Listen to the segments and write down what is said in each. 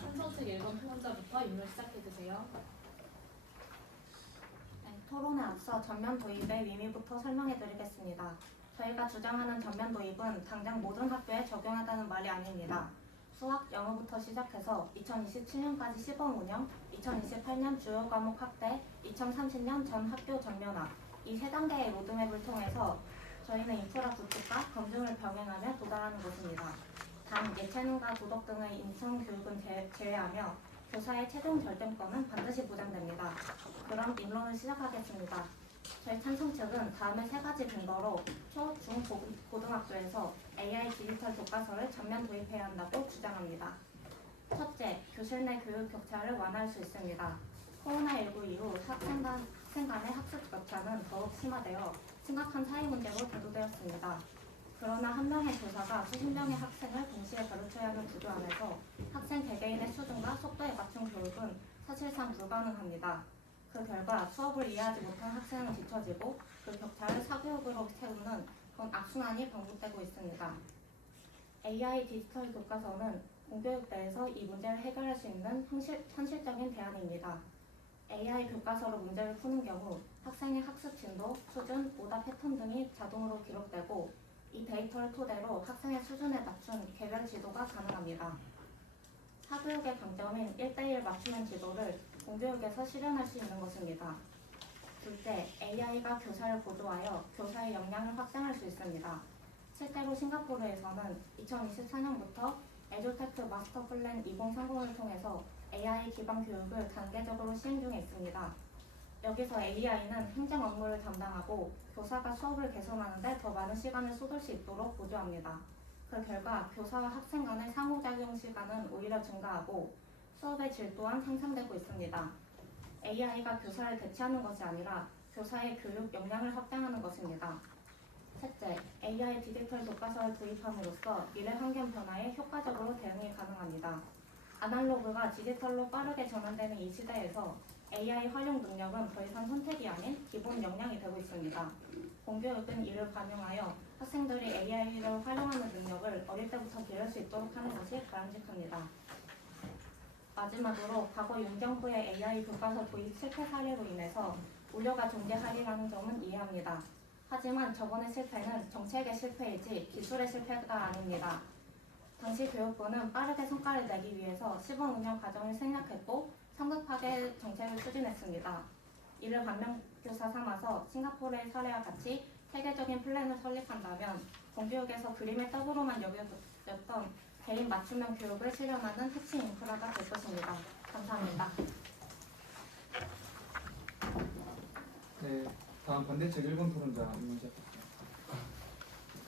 참석책 1번 토론자부터 인물 시작해주세요. 네, 토론에 앞서 전면 도입의 의미부터 설명해드리겠습니다. 저희가 주장하는 전면 도입은 당장 모든 학교에 적용하다는 말이 아닙니다. 수학, 영어부터 시작해서 2027년까지 시범 운영, 2028년 주요 과목 확대, 2030년 전 학교 전면화, 이 세 단계의 로드맵을 통해서 저희는 인프라 구축과 검증을 병행하며 도달하는 것입니다. 단, 예체능과 도덕 등의 인성 교육은 제외하며 교사의 최종 결정권은 반드시 보장됩니다. 그럼 입론을 시작하겠습니다. 저희 찬성측은 다음의 세 가지 근거로 초, 중, 고등학교에서 AI 디지털 교과서를 전면 도입해야 한다고 주장합니다. 첫째, 교실 내 교육 격차를 완화할 수 있습니다. 코로나19 이후 학생 간의 학습 격차는 더욱 심화되어 심각한 사회 문제로 대두되었습니다. 그러나 한 명의 교사가 수십 명의 학생을 동시에 가르쳐야 하는 구조 안에서 학생 개개인의 수준과 속도에 맞춘 교육은 사실상 불가능합니다. 그 결과 수업을 이해하지 못한 학생은 뒤처지고 그 격차를 사교육으로 채우는 그런 악순환이 반복되고 있습니다. AI 디지털 교과서는 공교육대에서 이 문제를 해결할 수 있는 현실적인 대안입니다. AI 교과서로 문제를 푸는 경우 학생의 학습 진도, 수준, 오답 패턴 등이 자동으로 기록되고 이 데이터를 토대로 학생의 수준에 맞춘 개별 지도가 가능합니다. 사교육의 강점인 1:1 맞춤형 지도를 공교육에서 실현할 수 있는 것입니다. 둘째, AI가 교사를 보조하여 교사의 역량을 확장할 수 있습니다. 실제로 싱가포르에서는 2024년부터 에듀테크 마스터 플랜 2030을 통해서 AI 기반 교육을 단계적으로 시행 중에 있습니다. 여기서 AI는 행정 업무를 담당하고 교사가 수업을 개선하는 데 더 많은 시간을 쏟을 수 있도록 보조합니다. 그 결과 교사와 학생 간의 상호작용 시간은 오히려 증가하고 수업의 질 또한 향상되고 있습니다. AI가 교사를 대체하는 것이 아니라 교사의 교육 역량을 확장하는 것입니다. 셋째, AI 디지털 교과서를 도입함으로써 미래 환경 변화에 효과적으로 대응이 가능합니다. 아날로그가 디지털로 빠르게 전환되는 이 시대에서 AI 활용 능력은 더 이상 선택이 아닌 기본 역량이 되고 있습니다. 공교육은 이를 반영하여 학생들이 AI를 활용하는 능력을 어릴 때부터 기를 수 있도록 하는 것이 바람직합니다. 마지막으로 과거 윤정부의 AI 교과서 도입 실패 사례로 인해서 우려가 존재하리라는 점은 이해합니다. 하지만 저번의 실패는 정책의 실패이지 기술의 실패가 아닙니다. 당시 교육부는 빠르게 성과를 내기 위해서 시범 운영 과정을 생략했고 성급하게 정책을 추진했습니다. 이를 반면교사 삼아서 싱가포르의 사례와 같이 세계적인 플랜을 설립한다면 공교육에서 그림의 떡으로만 여겨졌던 개인 맞춤형 교육을 실현하는 핵심 인프라가 될 것입니다. 감사합니다. 네, 다음 반대측 1번 토론자 임문재.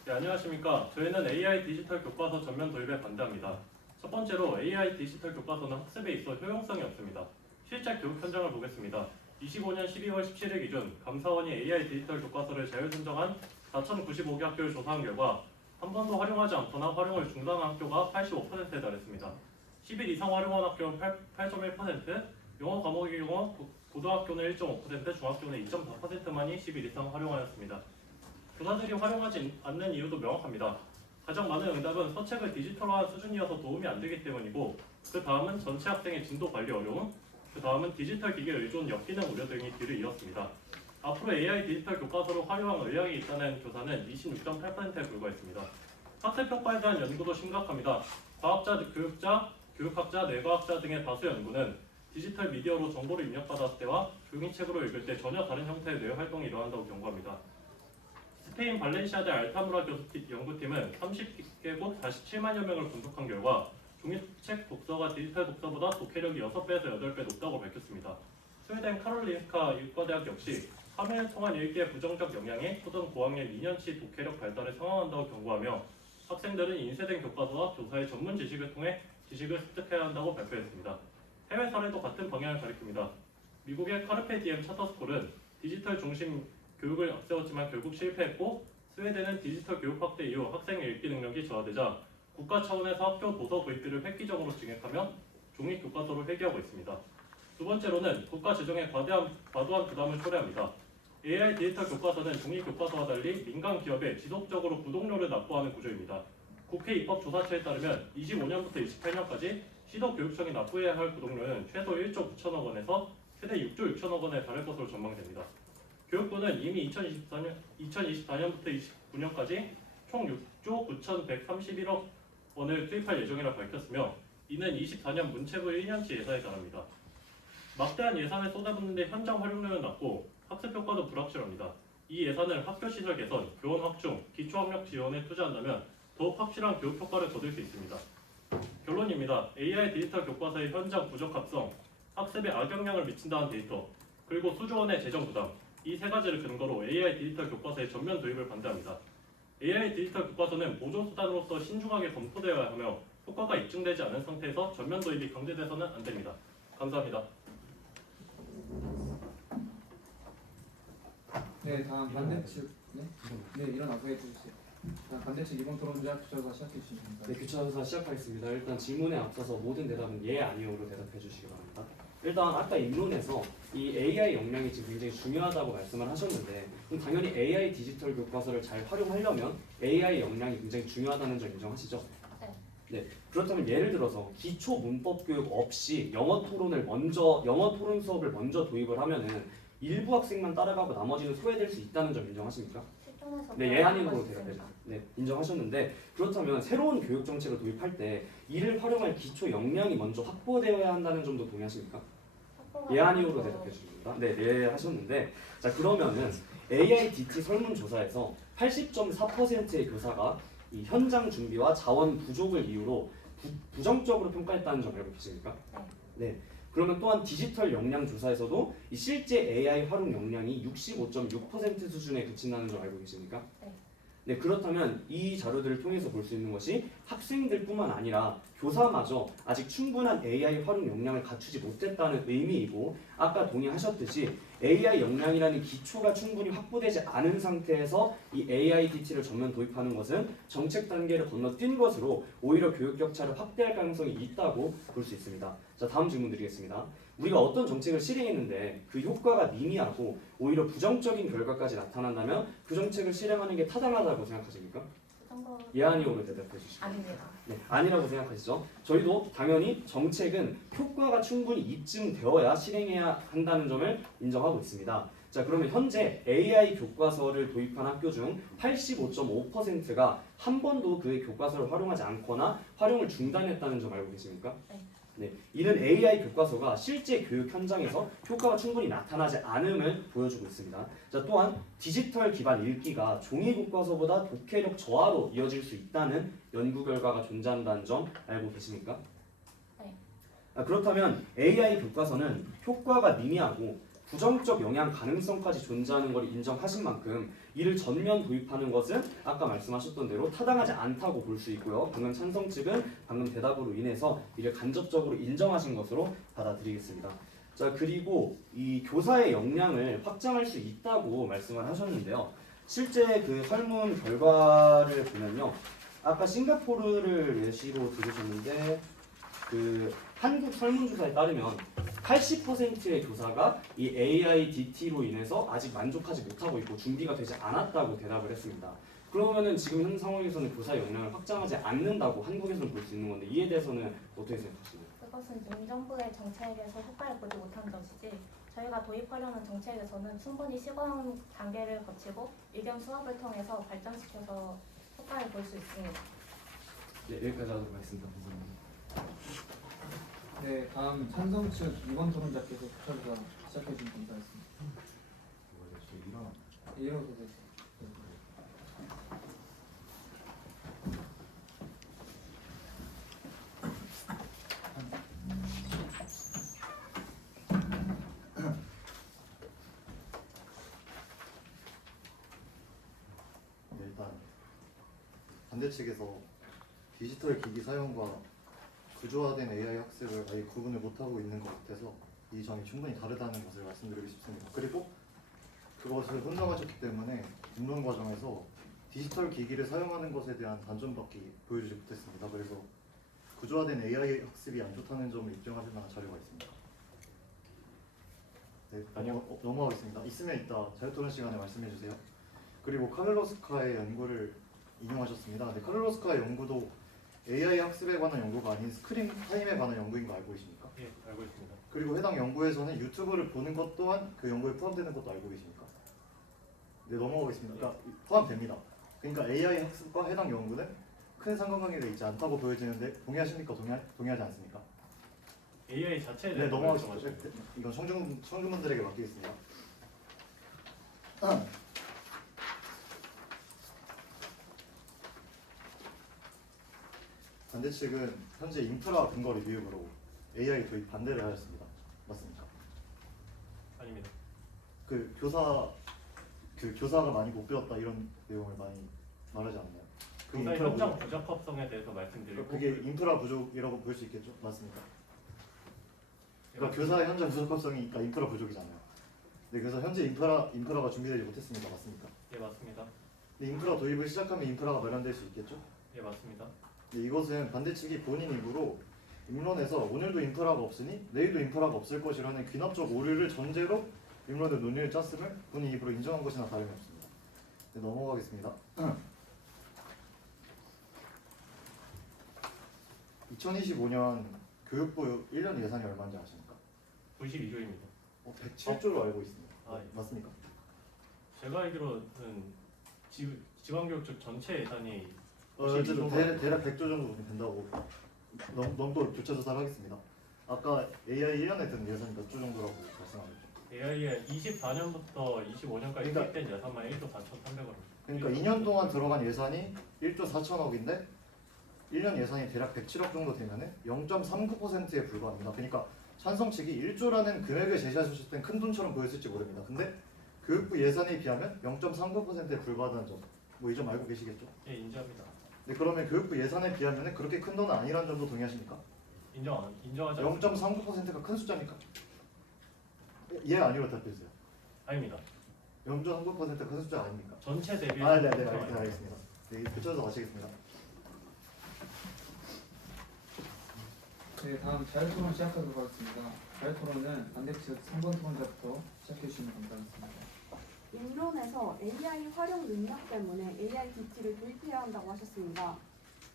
네, 안녕하십니까. 저희는 AI 디지털 교과서 전면 도입에 반대합니다. 첫 번째로 AI 디지털 교과서는 학습에 있어 효용성이 없습니다. 실제 교육 현장을 보겠습니다. 25년 12월 17일 기준 감사원이 AI 디지털 교과서를 자율 선정한 4,095개 학교를 조사한 결과 한 번도 활용하지 않거나 활용을 중단한 학교가 85%에 달했습니다. 10일 이상 활용한 학교는 8.1%, 영어 과목의 경우 고등학교는 1.5%, 중학교는 2.4%만이 10일 이상 활용하였습니다. 교사들이 활용하지 않는 이유도 명확합니다. 가장 많은 응답은 서책을 디지털화한 수준이어서 도움이 안 되기 때문이고, 그 다음은 전체 학생의 진도 관리 어려움, 그 다음은 디지털 기계 의존 역기능 우려 등이 뒤를 이었습니다. 앞으로 AI 디지털 교과서를 활용할 의향이 있다는 교사는 26.8%에 불과했습니다. 학습 효과에 대한 연구도 심각합니다. 과학자, 교육자, 교육학자, 뇌과학자 등의 다수 연구는 디지털 미디어로 정보를 입력받았을 때와 종이책으로 읽을 때 전혀 다른 형태의 뇌 활동이 일어난다고 경고합니다. 스페인 발렌시아대 알타무라 교수팀 연구팀은 30개국 47만여 명을 분석한 결과 종이책 독서가 디지털 독서보다 독해력이 6배에서 8배 높다고 밝혔습니다. 스웨덴 카롤린스카 의과대학 역시 화면을 통한 읽기의 부정적 영향이 초등 고학년 2년치 독해력 발달에 상응한다고 경고하며 학생들은 인쇄된 교과서와 교사의 전문 지식을 통해 지식을 습득해야 한다고 발표했습니다. 해외 사례도 같은 방향을 가리킵니다. 미국의 카르페 디엠 차터스쿨은 디지털 중심 교육을 앞세웠지만 결국 실패했고, 스웨덴은 디지털 교육 확대 이후 학생의 읽기 능력이 저하되자 국가 차원에서 학교 도서 도입비를 획기적으로 증액하며 종이 교과서를 회귀하고 있습니다. 두 번째로는 국가 재정에 과도한 부담을 초래합니다. AI 디지털 교과서는 종이 교과서와 달리 민간 기업에 지속적으로 구독료를 납부하는 구조입니다. 국회 입법조사처에 따르면 25년부터 28년까지 시도 교육청이 납부해야 할 구독료는 최소 1조 9천억 원에서 최대 6조 6천억 원에 달할 것으로 전망됩니다. 교육부는 이미 2024년부터 29년까지 총 6조 9,131억 원을 투입할 예정이라 밝혔으며 이는 24년 문체부 1년치 예산에 달합니다. 막대한 예산을 쏟아붓는데 현장 활용률은 낮고 학습 효과도 불확실합니다. 이 예산을 학교 시설 개선, 교원 확충, 기초학력 지원에 투자한다면 더욱 확실한 교육 효과를 거둘 수 있습니다. 결론입니다. AI 디지털 교과서의 현장 부적합성, 학습에 악영향을 미친다는 데이터, 그리고 수조 원의 재정 부담, 이 세 가지를 근거로 AI 디지털 교과서의 전면 도입을 반대합니다. AI 디지털 교과서는 보존수단으로서 신중하게 검토되어야 하며 효과가 입증되지 않은 상태에서 전면 도입이 강제돼서는 안 됩니다. 감사합니다. 네, 다음 반대측. 네, 일어나서 해주세요. 다음 반대측 이번 토론자 교차로사 시작해 주시면 됩니다. 네, 교차조사 시작하겠습니다. 일단 질문에 앞서서 모든 대답은 예, 아니오로 대답해 주시기 바랍니다. 일단 아까 입론에서 이 AI 역량이 지금 굉장히 중요하다고 말씀을 하셨는데 그럼 당연히 AI 디지털 교과서를 잘 활용하려면 AI 역량이 굉장히 중요하다는 점 인정하시죠? 네. 그렇다면 예를 들어서 기초 문법 교육 없이 영어 토론 수업을 먼저 도입을 하면은 일부 학생만 따라가고 나머지는 소외될 수 있다는 점 인정하십니까? 실존에서 네, 예 아니로 대답해 주세요. 네, 인정하셨는데 그렇다면 새로운 교육 정책을 도입할 때 이를 활용할 기초 역량이 먼저 확보되어야 한다는 점도 동의하십니까? 예 아니오로 대답해 주십니다. 네, 네 하셨는데 자 그러면은 AIDT 설문조사에서 80.4%의 교사가 이 현장 준비와 자원 부족을 이유로 부정적으로 평가했다는 점 알고 계십니까? 네. 그러면 또한 디지털 역량 조사에서도 이 실제 AI 활용 역량이 65.6% 수준에 그친다는 점 알고 계십니까? 네, 그렇다면 이 자료들을 통해서 볼 수 있는 것이 학생들뿐만 아니라 교사마저 아직 충분한 AI 활용 역량을 갖추지 못했다는 의미이고 아까 동의하셨듯이 AI 역량이라는 기초가 충분히 확보되지 않은 상태에서 이 AIDT를 전면 도입하는 것은 정책 단계를 건너뛴 것으로 오히려 교육 격차를 확대할 가능성이 있다고 볼 수 있습니다. 자, 다음 질문 드리겠습니다. 우리가 어떤 정책을 실행했는데 그 효과가 미미하고 오히려 부정적인 결과까지 나타난다면 그 정책을 실행하는 게 타당하다고 생각하십니까? 예 아니오로 대답해 주시죠. 아닙니다. 네, 아니라고 생각하시죠? 저희도 당연히 정책은 효과가 충분히 입증되어야 실행해야 한다는 점을 인정하고 있습니다. 자, 그러면 현재 AI 교과서를 도입한 학교 중 85.5%가 한 번도 그 교과서를 활용하지 않거나 활용을 중단했다는 점 알고 계십니까? 네, 이는 AI 교과서가 실제 교육 현장에서 효과가 충분히 나타나지 않음을 보여주고 있습니다. 자, 또한 디지털 기반 읽기가 종이 교과서보다 독해력 저하로 이어질 수 있다는 연구 결과가 존재한다는 점 알고 계십니까? 네. 그렇다면 AI 교과서는 효과가 미미하고 부정적 영향 가능성까지 존재하는 걸 인정하신 만큼 이를 전면 도입하는 것은 아까 말씀하셨던 대로 타당하지 않다고 볼 수 있고요. 방금 찬성 측은 방금 대답으로 인해서 이를 간접적으로 인정하신 것으로 받아들이겠습니다. 자, 그리고 이 교사의 역량을 확장할 수 있다고 말씀을 하셨는데요. 실제 그 설문 결과를 보면요. 아까 싱가포르를 예시로 들으셨는데 그 한국 설문조사에 따르면 80%의 교사가 이 AIDT로 인해서 아직 만족하지 못하고 있고 준비가 되지 않았다고 대답을 했습니다. 그러면은 지금 현 상황에서는 교사의 역량을 확장하지 않는다고 한국에서는 볼 수 있는 건데 이에 대해서는 어떻게 생각하시나요? 그것은 민정부의 정책에서 효과를 보지 못한 것이지 저희가 도입하려는 정책에서는 충분히 시범 단계를 거치고 의견 수업을 통해서 발전시켜서 효과를 볼 수 있습니다. 네, 여기까지 하도록 하겠습니다. 감사합니다. 네, 다음 찬성 측 이번 토론자께서 교차로사 시작해 주시면 감사하겠습니다. 예, 일어나서 되세요. 네, 일단 반대 측에서 디지털 기기 사용과 구조화된 AI 학습을 아예 구분을 못하고 있는 것 같아서 이 점이 충분히 다르다는 것을 말씀드리고 싶습니다. 그리고 그것을 혼동하셨기 때문에 입론 과정에서 디지털 기기를 사용하는 것에 대한 단점밖에 보여주지 못했습니다. 그래서 구조화된 AI 학습이 안 좋다는 점을 입증하실 만한 자료가 있습니다. 네, 넘어가겠습니다. 있으면 이따 자유토론 시간에 말씀해 주세요. 그리고 카를로스카의 연구를 인용하셨습니다. 네, 카를로스카의 연구도 AI 학습에 관한 연구가 아닌 스크린 타임에 관한 연구인 거 알고 계십니까? 예, 알고 있습니다. 그리고 해당 연구에서는 유튜브를 보는 것 또한 그 연구에 포함되는 것도 알고 계십니까? 네, 넘어가겠습니다. 그러니까 포함됩니다. 그러니까 AI 학습과 해당 연구는 큰 상관관계가 있지 않다고 보여지는데 동의하십니까? 동의하지 않습니까? AI 자체에 네, 대해서 넘어가겠습니다. 말씀하시죠. 이건 청중분들에게 맡기겠습니다. 반대 측은 현재 인프라 근거 리뷰로 AI 도입 반대를 하였습니다. 맞습니까? 아닙니다. 그 교사가 많이 못 배웠다 이런 내용을 많이 말하지 않나요? 그 교사 인프라 현장 부족- 부적합성에 대해서 말씀드리고 그게 인프라 부족이라고 볼 수 있겠죠? 맞습니까? 그러니까 교사의 현장 부적합성이니까 인프라 부족이잖아요. 네, 그래서 현재 인프라가 준비되지 못했습니다. 맞습니까? 예, 맞습니다. 네, 인프라 도입을 시작하면 인프라가 마련될 수 있겠죠? 예, 맞습니다. 네, 이것은 반대 측이 본인 입으로 입론에서 오늘도 인프라가 없으니 내일도 인프라가 없을 것이라는 귀납적 오류를 전제로 입론의 논리를 짰음을 본인 입으로 인정한 것이나 다름이 없습니다. 네, 넘어가겠습니다. 2025년 교육부 1년 예산이 얼마인지 아십니까? 92조입니다. 107조로 알고 있습니다. 아, 예. 맞습니까? 제가 알기로는 지방교육 쪽 전체 예산이 어쨌든 대략 100조 정도 된다고 넘도 교차 조사를 하겠습니다. 아까 AI 1년에 든 예산이 몇 조 정도라고 말씀하셨죠? AI에 24년부터 25년까지 그러니까- 투입된 예산만 1조 4,300원. 그러니까 2년 동안 들어간 예산이 1조 4천억인데 1년 예산이 대략 107억 정도 되면은 0.39%에 불과합니다. 그러니까 찬성 측이 1조라는 금액을 제시하셨을 땐 큰 돈처럼 보였을지 모릅니다. 근데 교육부 예산에 비하면 0.39%에 불과하다는 점, 뭐 이 점 알고 계시겠죠? 예, 인정합니다. 네, 그러면 교육부 예산에 비하면 그렇게 큰 돈은 아니라는 점도 동의하십니까? 인정하지 않습니다. 0.39%가 큰 숫자입니까? 예, 아니로 답해주세요. 아닙니다. 0.39%가 큰 숫자 아닙니까? 전체 대비 아, 네, 알겠습니다. 네, 교차에서 마치겠습니다. 네, 다음 자유토론 시작하도록 하겠습니다. 자유토론은 반대 측 3번 토론자부터 시작해 주시면 감사하겠습니다. 인론에서 AI 활용 능력 때문에 AI DT를 도입해야 한다고 하셨습니다.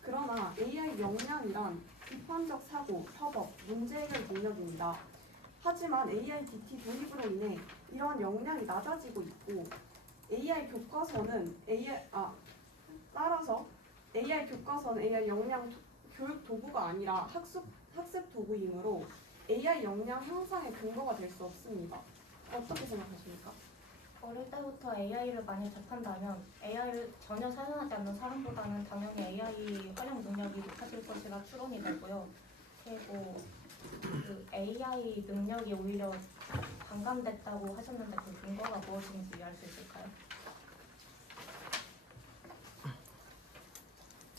그러나 AI 역량이란 비판적 사고, 협업, 문제 해결 능력입니다. 하지만 AI DT 도입으로 인해 이런 역량이 낮아지고 있고 AI 교과서는 따라서 AI 교과서는 AI 역량 교육 도구가 아니라 학습 도구이므로 AI 역량 향상의 근거가 될 수 없습니다. 어떻게 생각하십니까? 어릴 때부터 AI를 많이 접한다면 AI를 전혀 사용하지 않는 사람보다는 당연히 AI 활용 능력이 높아질 것이라 추론이 되고요. 그리고 그 AI 능력이 오히려 반감됐다고 하셨는데 그 근거가 무엇인지 알 수 있을까요?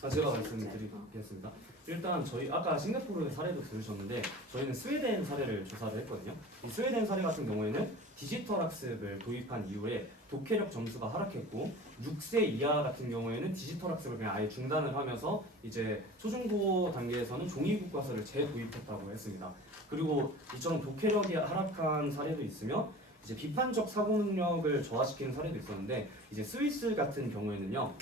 제가 말씀드리겠습니다. 일단 저희 아까 싱가포르 사례도 들으셨는데 저희는 스웨덴 사례를 조사를 했거든요. 이 스웨덴 사례 같은 경우에는 디지털 학습을 도입한 이후에 독해력 점수가 하락했고 6세 이하 같은 경우에는 디지털 학습을 그냥 아예 중단을 하면서 이제 초중고 단계에서는 종이 교과서를 재도입했다고 했습니다. 그리고 이처럼 독해력이 하락한 사례도 있으며 이제 비판적 사고 능력을 저하시키는 사례도 있었는데 이제 스위스 같은 경우에는요.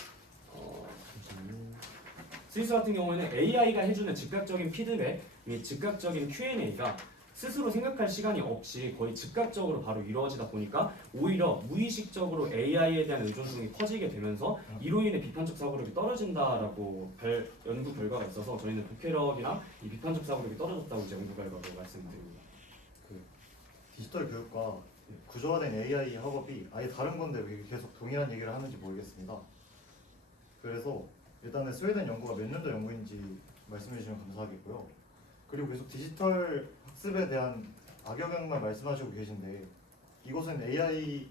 스위스 같은 경우에는 AI가 해주는 즉각적인 피드백 및 즉각적인 Q&A가 스스로 생각할 시간이 없이 거의 즉각적으로 바로 이루어지다 보니까 오히려 무의식적으로 AI에 대한 의존성이 커지게 되면서 이로 인해 비판적 사고력이 떨어진다라고 연구 결과가 있어서 저희는 독해력이랑 이 비판적 사고력이 떨어졌다고 이제 연구 결과로 말씀드립니다. 디지털 교육과 구조화된 AI 학업이 아예 다른 건데 왜 계속 동일한 얘기를 하는지 모르겠습니다. 그래서 일단은 스웨덴 연구가 몇 년도 연구인지 말씀해 주시면 감사하겠고요. 그리고 계속 디지털 학습에 대한 악영향만 말씀하시고 계신데 이것은 AI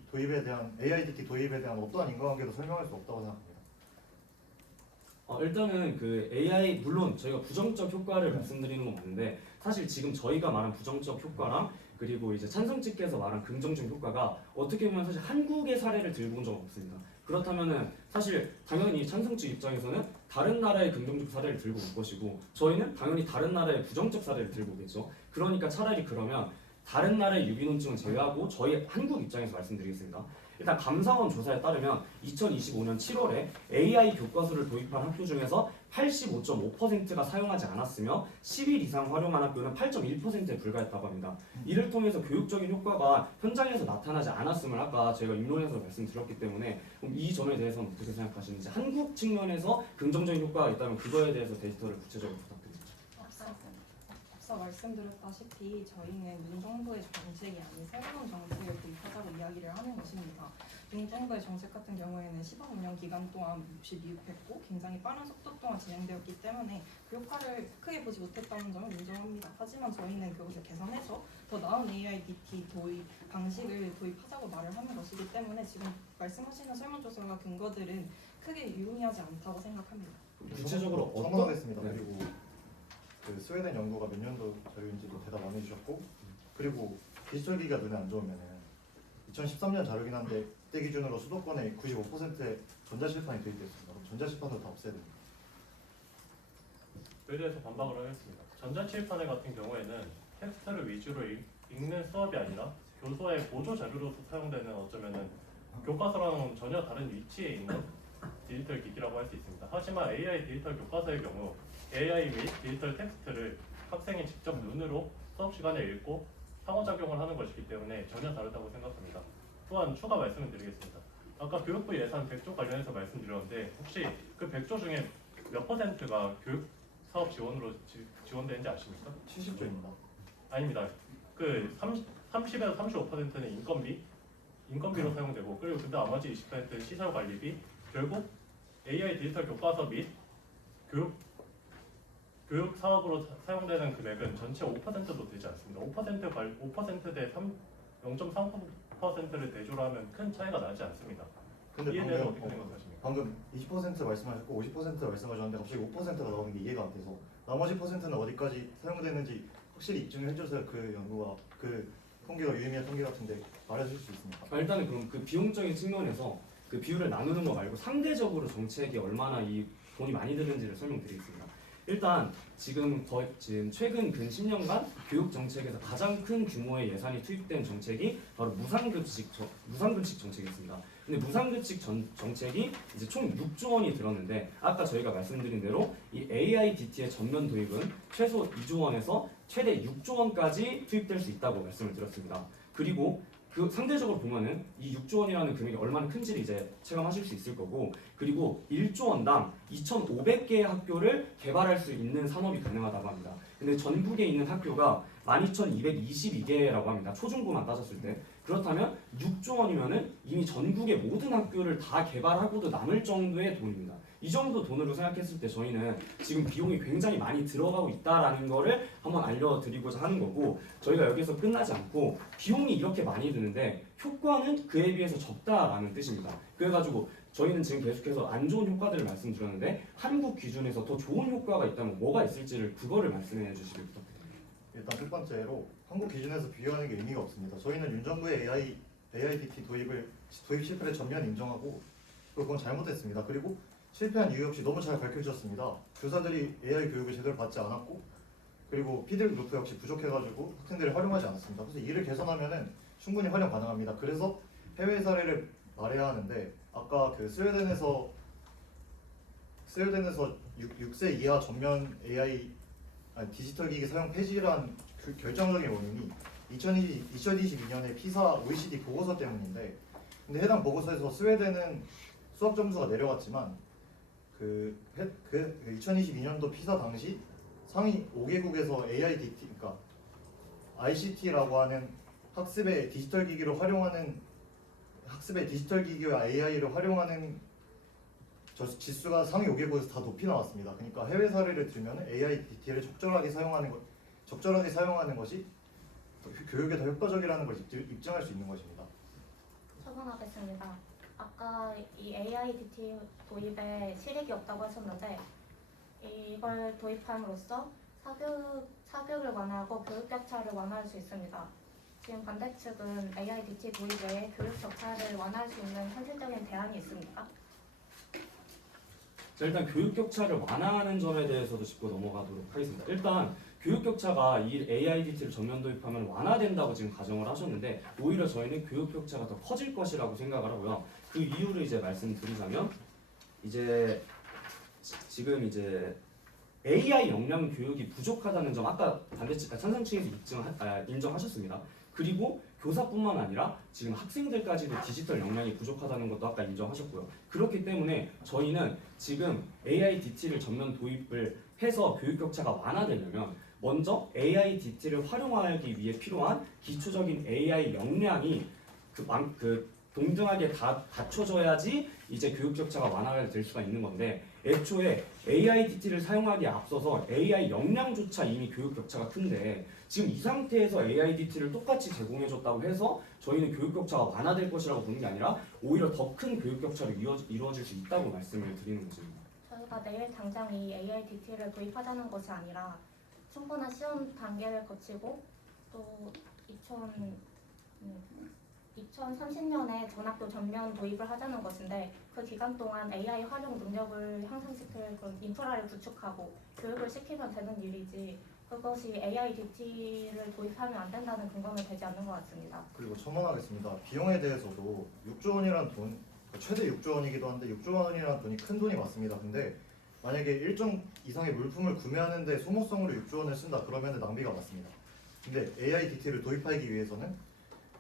DT 도입에 대한 어떠한 인과관계도 설명할 수 없다고 생각합니다. 일단은 그 AI 물론 저희가 부정적 효과를 말씀드리는 건 맞는데 사실 지금 저희가 말한 부정적 효과랑 그리고 이제 찬성측께서 말한 긍정적 효과가 어떻게 보면 사실 한국의 사례를 들고 온 적은 없습니다. 그렇다면은 사실 당연히 찬성측 입장에서는 다른 나라의 긍정적 사례를 들고 올 것이고 저희는 당연히 다른 나라의 부정적 사례를 들고 오겠죠. 그러니까 차라리 그러면 다른 나라의 유기농증은 제외하고 저희 한국 입장에서 말씀드리겠습니다. 일단 감사원 조사에 따르면 2025년 7월에 AI 교과서를 도입한 학교 중에서 85.5%가 사용하지 않았으며 10일 이상 활용한 학교는 8.1%에 불과했다고 합니다. 이를 통해서 교육적인 효과가 현장에서 나타나지 않았음을 아까 제가 입론에서 말씀드렸기 때문에 그럼 이 점에 대해서는 어떻게 생각하시는지, 한국 측면에서 긍정적인 효과가 있다면 그거에 대해서 데이터를 구체적으로 부탁드립니다. 앞서 말씀드렸다시피 저희는 문정부의 정책이 아닌 새로운 정책을 도입하자고 이야기를 하는 것입니다. 문정부의 정책 같은 경우에는 시범 운영 기간 동안 몹시 미흡했고 굉장히 빠른 속도 동안 진행되었기 때문에 그 효과를 크게 보지 못했다는 점을 인정합니다. 하지만 저희는 그것을 개선해서 더 나은 AIDT 도입 방식을 도입하자고 말을 하는 것이기 때문에 지금 말씀하시는 설문조사와 근거들은 크게 유의미하지 않다고 생각합니다. 구체적으로 어떤 첨언하겠습니다. 네. 그리고 그 스웨덴 연구가 몇 년도 자료인지도 대답 안 해주셨고, 그리고 디지털 기기가 눈에 안 좋으면은 2013년 자료긴 한데 그때 기준으로 수도권의 95%의 전자칠판이 도입됐습니다. 그럼 전자칠판도 다 없애야 됩니다. 그에 대해서 반박을 하겠습니다. 전자칠판회 같은 경우에는 텍스트를 위주로 읽는 수업이 아니라 교수의 보조 자료로서 사용되는 어쩌면은 교과서랑은 전혀 다른 위치에 있는 디지털 기기라고 할 수 있습니다. 하지만 AI 디지털 교과서의 경우 AI 및 디지털 텍스트를 학생이 직접 눈으로 수업 시간에 읽고 상호작용을 하는 것이기 때문에 전혀 다르다고 생각합니다. 또한 추가 말씀을 드리겠습니다. 아까 교육부 예산 100조 관련해서 말씀드렸는데 혹시 그 100조 중에 몇 퍼센트가 교육 사업 지원으로 지원되는지 아십니까? 70조입니다. 아닙니다. 그 30에서 35%는 인건비로 사용되고, 그리고 그 나머지 20%는 시설 관리비, 결국 AI 디지털 교과서 및 교육 사업으로 사용되는 금액은 전체 5%도 되지 않습니다. 5%대 0.3%를 대조로 하면 큰 차이가 나지 않습니다. 근데 이에 대해서 어떻게 생각하십니까? 방금 20% 말씀하셨고 50% 말씀하셨는데 갑자기 5%가 나오는 게 이해가 안 돼서 나머지 퍼센트는 어디까지 사용되는지 확실히 입증을 해줘서 그 연구가 그 통계가 유의미한 통계 같은데 말해줄 수 있습니까? 일단은 그럼 그 비용적인 측면에서 그 비율을 나누는 거 말고 상대적으로 정책이 얼마나 이 돈이 많이 드는지를 설명드리겠습니다. 일단 지금 최근 근 10년간 교육 정책에서 가장 큰 규모의 예산이 투입된 정책이 바로 무상급식 정책이었습니다. 근데 무상급식 정책이 이제 총 6조 원이 들었는데, 아까 저희가 말씀드린 대로 이 AIDT의 전면 도입은 최소 2조 원에서 최대 6조 원까지 투입될 수 있다고 말씀을 드렸습니다. 그리고 그 상대적으로 보면은 이 6조 원이라는 금액이 얼마나 큰지를 이제 체감하실 수 있을 거고, 그리고 1조 원당 2,500개의 학교를 개발할 수 있는 산업이 가능하다고 합니다. 근데 전국에 있는 학교가 12,222개라고 합니다. 초중고만 따졌을 때. 그렇다면 6조 원이면은 이미 전국의 모든 학교를 다 개발하고도 남을 정도의 돈입니다. 이 정도 돈으로 생각했을 때 저희는 지금 비용이 굉장히 많이 들어가고 있다라는 거를 한번 알려드리고자 하는 거고, 저희가 여기서 끝나지 않고 비용이 이렇게 많이 드는데 효과는 그에 비해서 적다라는 뜻입니다. 그래가지고 저희는 지금 계속해서 안 좋은 효과들을 말씀드렸는데 한국 기준에서 더 좋은 효과가 있다면 뭐가 있을지를 그거를 말씀해 주시길 부탁드립니다. 일단 첫 번째로 한국 기준에서 비교하는 게 의미가 없습니다. 저희는 윤정부의 AIDT 도입 실패를 전면 인정하고 그건 잘못했습니다. 그리고 실패한 이유 역시 너무 잘 밝혀주셨습니다. 교사들이 AI 교육을 제대로 받지 않았고, 그리고 피드백 루프 역시 부족해가지고 학생들이 활용하지 않았습니다. 그래서 이를 개선하면은 충분히 활용 가능합니다. 그래서 해외 사례를 말해야 하는데, 아까 그 스웨덴에서 6세 이하 전면 디지털 기기 사용 폐지란 결정적인 원인이 2022년에 피사 OECD 보고서 때문인데, 근데 해당 보고서에서 스웨덴은 수학 점수가 내려갔지만 그 2022년도 피사 당시 상위 5개국에서 AIDT, 그러니까 ICT라고 하는 학습의 디지털 기기와 AI를 활용하는 지수가 상위 5개국에서 다 높이 나왔습니다. 그러니까 해외 사례를 들면 AIDT를 적절하게 사용하는 것이 교육에 더 효과적이라는 걸 입증할 수 있는 것입니다. 처분하겠습니다. 아까 이 AIDT 도입에 실익이 없다고 하셨는데, 이걸 도입함으로써 사교육을 완화하고 교육 격차를 완화할 수 있습니다. 지금 반대 측은 AIDT 도입에 교육 격차를 완화할 수 있는 현실적인 대안이 있습니까? 자, 일단 교육 격차를 완화하는 점에 대해서도 짚고 넘어가도록 하겠습니다. 일단 교육 격차가 이 AIDT를 전면 도입하면 완화된다고 지금 가정을 하셨는데 오히려 저희는 교육 격차가 더 커질 것이라고 생각을 하고요. 그 이유를 이제 말씀드리자면 이제 지금 이제 AI 역량 교육이 부족하다는 점 아까 찬성층에서 인정하셨습니다. 그리고 교사뿐만 아니라 지금 학생들까지도 디지털 역량이 부족하다는 것도 아까 인정하셨고요. 그렇기 때문에 저희는 지금 AIDT를 전면 도입을 해서 교육 격차가 완화되려면 먼저 AIDT를 활용하기 위해 필요한 기초적인 AI 역량이 동등하게 갖춰져야지 이제 교육 격차가 완화가 될 수가 있는 건데 애초에 AIDT를 사용하기에 앞서서 AI 역량조차 이미 교육 격차가 큰데 지금 이 상태에서 AIDT를 똑같이 제공해줬다고 해서 저희는 교육 격차가 완화될 것이라고 보는 게 아니라 오히려 더 큰 교육 격차로 이루어질 수 있다고 말씀을 드리는 것입니다. 저희가 내일 당장 이 AIDT를 도입하자는 것이 아니라 충분한 시험 단계를 거치고 또 2030년에 전학교 전면 도입을 하자는 것인데 그 기간 동안 AI 활용 능력을 향상시킬 그런 인프라를 구축하고 교육을 시키면 되는 일이지 그것이 AIDT를 도입하면 안 된다는 근거는 되지 않는 것 같습니다. 그리고 첨언하겠습니다. 비용에 대해서도 6조 원이라는 돈, 최대 6조 원이기도 한데 6조 원이라는 돈이 큰 돈이 맞습니다. 근데 만약에 일정 이상의 물품을 구매하는데 소모성으로 6조 원을 쓴다 그러면 낭비가 맞습니다. 근데 AIDT를 도입하기 위해서는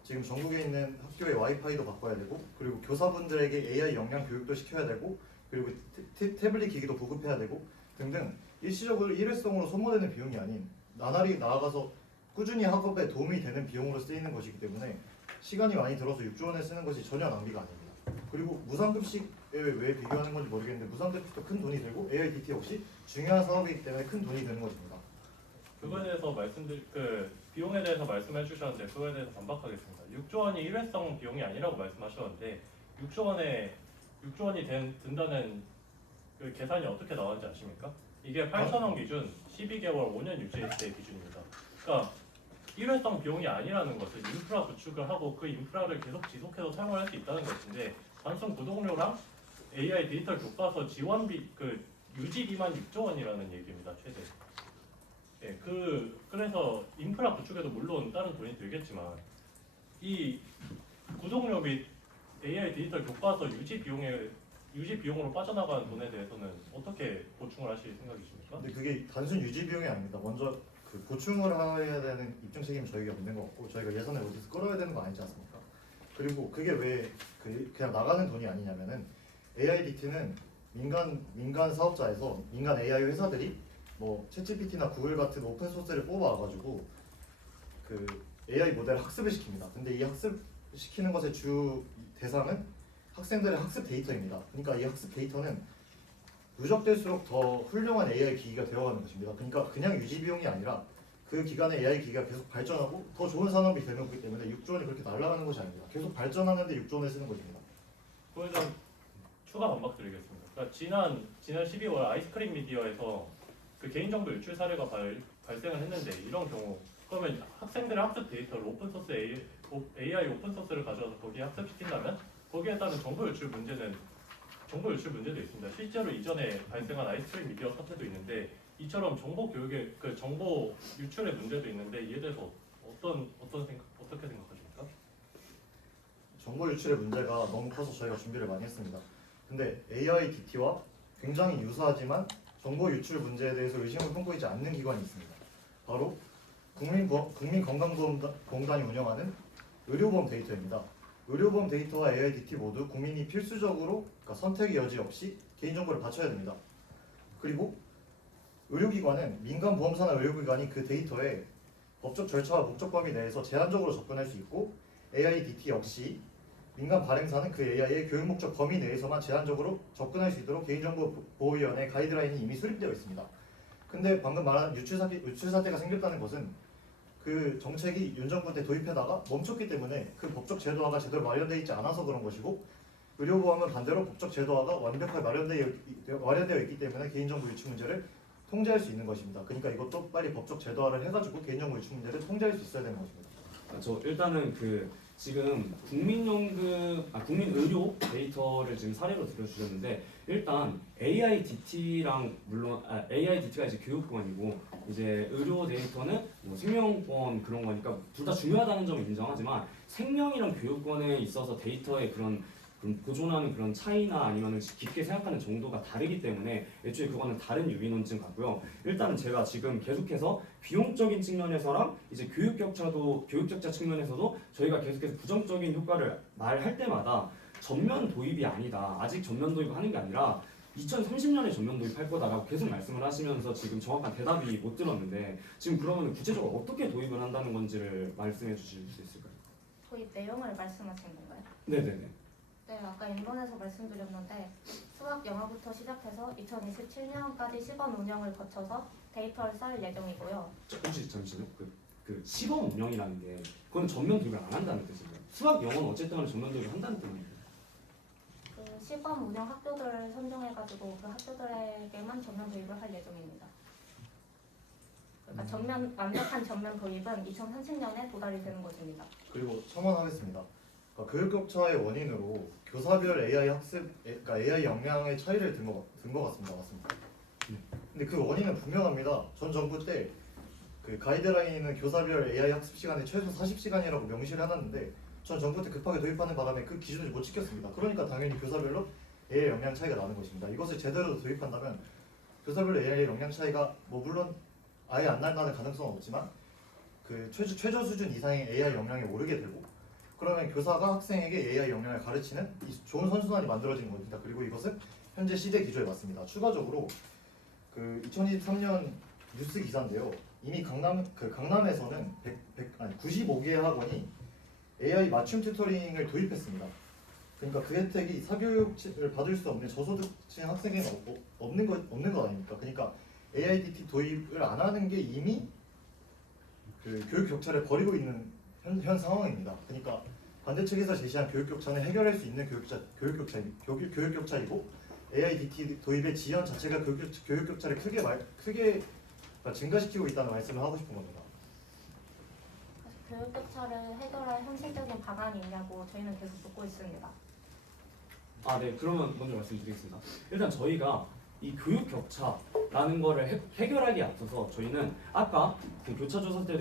지금 전국에 있는 학교의 와이파이도 바꿔야 되고 그리고 교사분들에게 AI 역량 교육도 시켜야 되고 그리고 태블릿 기기도 보급해야 되고 등등 일시적으로 일회성으로 소모되는 비용이 아닌 나날이 나아가서 꾸준히 학업에 도움이 되는 비용으로 쓰이는 것이기 때문에 시간이 많이 들어서 6조 원을 쓰는 것이 전혀 낭비가 아닙니다. 그리고 무상급식에 왜 비교하는 건지 모르겠는데 무상급식도 큰 돈이 들고 AIDT 역시 중요한 사업이기 때문에 큰 돈이 드는 것입니다. 그거에 대해서 비용에 대해서 말씀해 주셨는데 그거에 대해서 반박하겠습니다. 6조 원이 일회성 비용이 아니라고 말씀하셨는데 6조 원이 든다는 그 계산이 어떻게 나왔는지 아십니까? 이게 8,000원 기준 12개월 5년 유지했을 때 기준입니다. 그러니까 일회성 비용이 아니라는 것은 인프라 구축을 하고 그 인프라를 계속 지속해서 사용을 할 수 있다는 것인데 단순 구독료랑 AI 디지털 교과서 지원비 유지비만 6조 원이라는 얘기입니다. 최대. 예, 그래서 인프라 구축에도 물론 다른 돈이 들겠지만 이 구독료 및 AI 디지털 교과서 유지 비용으로 빠져나가는 돈에 대해서는 어떻게 보충을 하실 생각이십니까? 근데 그게 단순 유지 비용이 아닙니다. 먼저 그 보충을 해야 되는 입증 책임이 저희가 있는 것 같고 저희가 예산을 어디서 끌어야 되는 거 아니지 않습니까? 그리고 그게 왜 그냥 나가는 돈이 아니냐면은 AIDT는 민간 사업자에서 민간 AI 회사들이 뭐 챗GPT나 구글 같은 오픈 소스를 뽑아와가지고 그 AI 모델 학습을 시킵니다. 근데 이 학습 시키는 것의 주 대상은 학생들의 학습 데이터입니다. 그러니까 이 학습 데이터는 누적될수록 더 훌륭한 AI 기기가 되어가는 것입니다. 그러니까 그냥 유지 비용이 아니라 그 기간에 AI 기기가 계속 발전하고 더 좋은 산업이 되는 거기 때문에 6조 원이 그렇게 날아가는 것이 아닙니다. 계속 발전하는데 6조 원을 쓰는 것입니다. 그거에 대한 추가 반박드리겠습니다. 그러니까 지난 12월 아이스크림 미디어에서 그 개인정보 유출 사례가 발생을 했는데 이런 경우 그러면 학생들의 학습 데이터를 오픈소스 AI 오픈소스를 가져와서 거기에 학습시킨다면 거기에 따른 정보 유출 문제도 있습니다. 실제로 이전에 발생한 아이스크림 미디어 사태도 있는데 이처럼 정보 교육의 정보 유출의 문제도 있는데 이에 대해서 어떻게 생각하십니까? 정보 유출의 문제가 너무 커서 저희가 준비를 많이 했습니다. 근데 AIDT와 굉장히 유사하지만 정보 유출 문제에 대해서 의심을 품고 있지 않는 기관이 있습니다. 바로 국민건강보험공단이 운영하는 의료보험 데이터입니다. 의료보험 데이터와 AIDT 모두 국민이 필수적으로 선택의 여지 없이 개인정보를 바쳐야 됩니다. 그리고 의료기관은 민간 보험사나 의료기관이 그 데이터에 법적 절차와 목적 범위 내에서 제한적으로 접근할 수 있고 AIDT 역시 민간 발행사는 그 AI의 교육 목적 범위 내에서만 제한적으로 접근할 수 있도록 개인정보보호위원회 가이드라인이 이미 수립되어 있습니다. 근데 방금 말한 유출 사태가 생겼다는 것은 그 정책이 윤 정부 때 도입하다가 멈췄기 때문에 그 법적 제도화가 제대로 마련되어 있지 않아서 그런 것이고 의료보험은 반대로 법적 제도화가 완벽하게 마련되어 있기 때문에 개인정보 유출 문제를 통제할 수 있는 것입니다. 그러니까 이것도 빨리 법적 제도화를 해가지고 개인정보 유출 문제를 통제할 수 있어야 되는 것입니다. 저 일단은 그 지금 국민의료 데이터를 지금 사례로 들어주셨는데 일단 AIDT랑 물론 AIDT가 이제 교육권이고 이제 의료 데이터는 뭐 생명권 그런 거니까 둘 다 중요하다는 점을 인정하지만 생명이랑 교육권에 있어서 데이터의 그런 보존하는 그런 차이나 아니면 깊게 생각하는 정도가 다르기 때문에 애초에 그거는 다른 유인원증 같고요. 일단은 제가 지금 계속해서 비용적인 측면에서랑 이제 교육 격차 측면에서도 저희가 계속해서 부정적인 효과를 말할 때마다 전면 도입이 아니다. 아직 전면 도입하는 게 아니라 2030년에 전면 도입할 거다라고 계속 말씀을 하시면서 지금 정확한 대답이 못 들었는데 지금 그러면 구체적으로 어떻게 도입을 한다는 건지를 말씀해 주실 수 있을까요? 도입 내용을 말씀하신 건가요? 네네네. 네, 아까 인본에서 말씀드렸는데 수학 영어부터 시작해서 2027년까지 시범 운영을 거쳐서 데이터를 쌓을 예정이고요. 혹시 잠시만요. 그 시범 운영이라는 게 그건 전면 도입을 안 한다는 뜻인가요? 수학 영어는 어쨌든 간에 전면 도입을 한다는 뜻인가요? 그 시범 운영 학교들을 선정해가지고 그 학교들에게만 전면 도입을 할 예정입니다. 그러니까 완벽한 전면 도입은 2030년에 도달이 되는 것입니다. 그리고 첨언하겠습니다. 그러니까 교육 격차의 원인으로 교사별 AI 학습, 그러니까 AI 역량의 차이를 든 것 같습니다. 맞습니다. 근데 그 원인은 분명합니다. 전 정부 때 그 가이드라인은 교사별 AI 학습 시간이 최소 40시간이라고 명시를 해놨는데 전 정부 때 급하게 도입하는 바람에 그 기준을 못 지켰습니다. 그러니까 당연히 교사별로 AI 역량 차이가 나는 것입니다. 이것을 제대로 도입한다면 교사별로 AI 역량 차이가 뭐 물론 아예 안 난다는 가능성은 없지만 그 최저 수준 이상의 AI 역량이 오르게 되고 그러면 교사가 학생에게 AI 역량을 가르치는 이 좋은 선순환이 만들어지는 겁니다. 그리고 이것은 현재 시대 기조에 맞습니다. 추가적으로 그 2023년 뉴스 기사인데요. 이미 강남에서는 95개의 학원이 AI 맞춤 튜터링을 도입했습니다. 그러니까 그 혜택이 사교육을 받을 수 없는 저소득층 학생에는 없는 것 아닙니까? 그러니까 AIDT 도입을 안 하는 게 이미 그 교육 격차를 벌이고 있는 현 상황입니다. 그러니까 반대측에서 제시한 교육 격차는 해결할 수 있는 교육 격차이고 AIDT 도입의 지연 자체가 교육 격차를 크게 증가시키고 있다는 말씀을 하고 싶은 겁니다. 교육 격차를 해결할 현실적인 방안이 있냐고 저희는 계속 묻고 있습니다. 네. 그러면 먼저 말씀드리겠습니다. 일단 저희가 이 교육 격차라는 거를 해결하기에 앞서서 저희는 아까 그 교차 조사 때도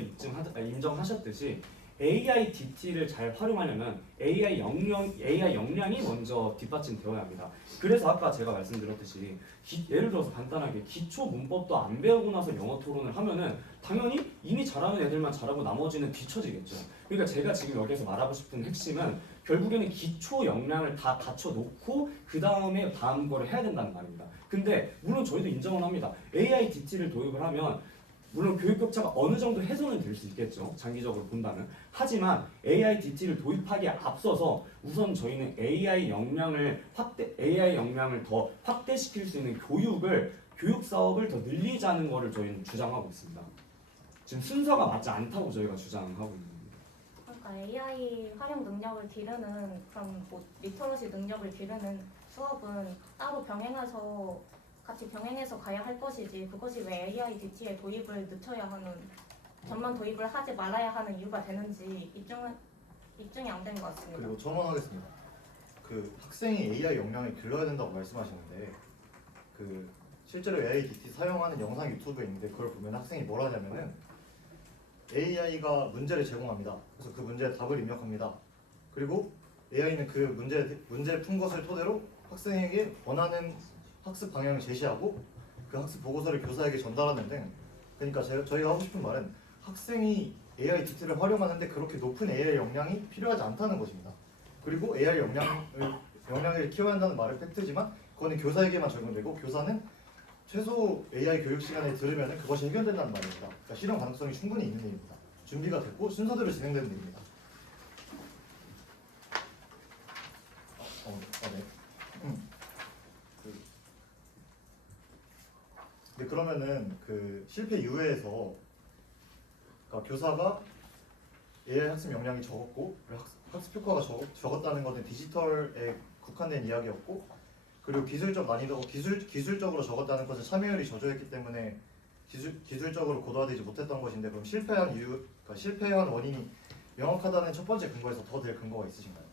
인정하셨듯이 AIDT를 잘 활용하려면 AI 역량이 먼저 뒷받침되어야 합니다. 그래서 아까 제가 말씀드렸듯이 예를 들어서 간단하게 기초 문법도 안 배우고 나서 영어 토론을 하면은 당연히 이미 잘하는 애들만 잘하고 나머지는 뒤처지겠죠. 그러니까 제가 지금 여기서 말하고 싶은 핵심은 결국에는 기초 역량을 다 갖춰놓고 그 다음에 다음 거를 해야 된다는 말입니다. 근데 물론 저희도 인정을 합니다. AIDT를 도입을 하면 물론 교육 격차가 어느 정도 해소는 될 수 있겠죠. 장기적으로 본다면. 하지만 AIDT를 도입하기에 앞서서 우선 저희는 AI 역량을 더 확대시킬 수 있는 교육 사업을 더 늘리자는 것을 저희는 주장하고 있습니다. 지금 순서가 맞지 않다고 저희가 주장하고 있는 겁니다. 그러니까 AI 활용 능력을 기르는 그런 뭐 리터러시 능력을 기르는 수업은 따로 같이 병행해서 가야 할 것이지 그것이 왜 AIDT의 도입을 늦춰야 하는 전면 도입을 하지 말아야 하는 이유가 되는지 입증이 안 된 것 같습니다. 그리고 첨언하겠습니다. 그 학생이 AI 역량을 길러야 된다고 말씀하시는데 그 실제로 AIDT 사용하는 영상 유튜브에 있는데 그걸 보면 학생이 뭘 하냐면은 AI가 문제를 제공합니다. 그래서 그 문제에 답을 입력합니다. 그리고 AI는 그 문제 푼 것을 토대로 학생에게 원하는 학습 방향을 제시하고 그 학습 보고서를 교사에게 전달하는 등 그러니까 저희가 하고 싶은 말은 학생이 AIDT를 활용하는데 그렇게 높은 AI 역량이 필요하지 않다는 것입니다. 그리고 AI 역량을 키워야 한다는 말은 팩트지만 그거는 교사에게만 적용되고 교사는 최소 AI 교육 시간에 들으면 그것이 해결된다는 말입니다. 그러니까 실현 가능성이 충분히 있는 일입니다. 준비가 됐고 순서대로 진행되는 일입니다. 네, 그러면은 그 실패 이후에서 그러니까 교사가 AI 학습 역량이 적었고 학습 효과가 적었다는 것은 디지털에 국한된 이야기였고 그리고 기술적 난이도가 기술적으로 적었다는 것은 참여율이 저조했기 때문에 기술적으로 고도화되지 못했던 것인데 그럼 실패한 원인이 명확하다는 첫 번째 근거에서 더 될 근거가 있으신가요?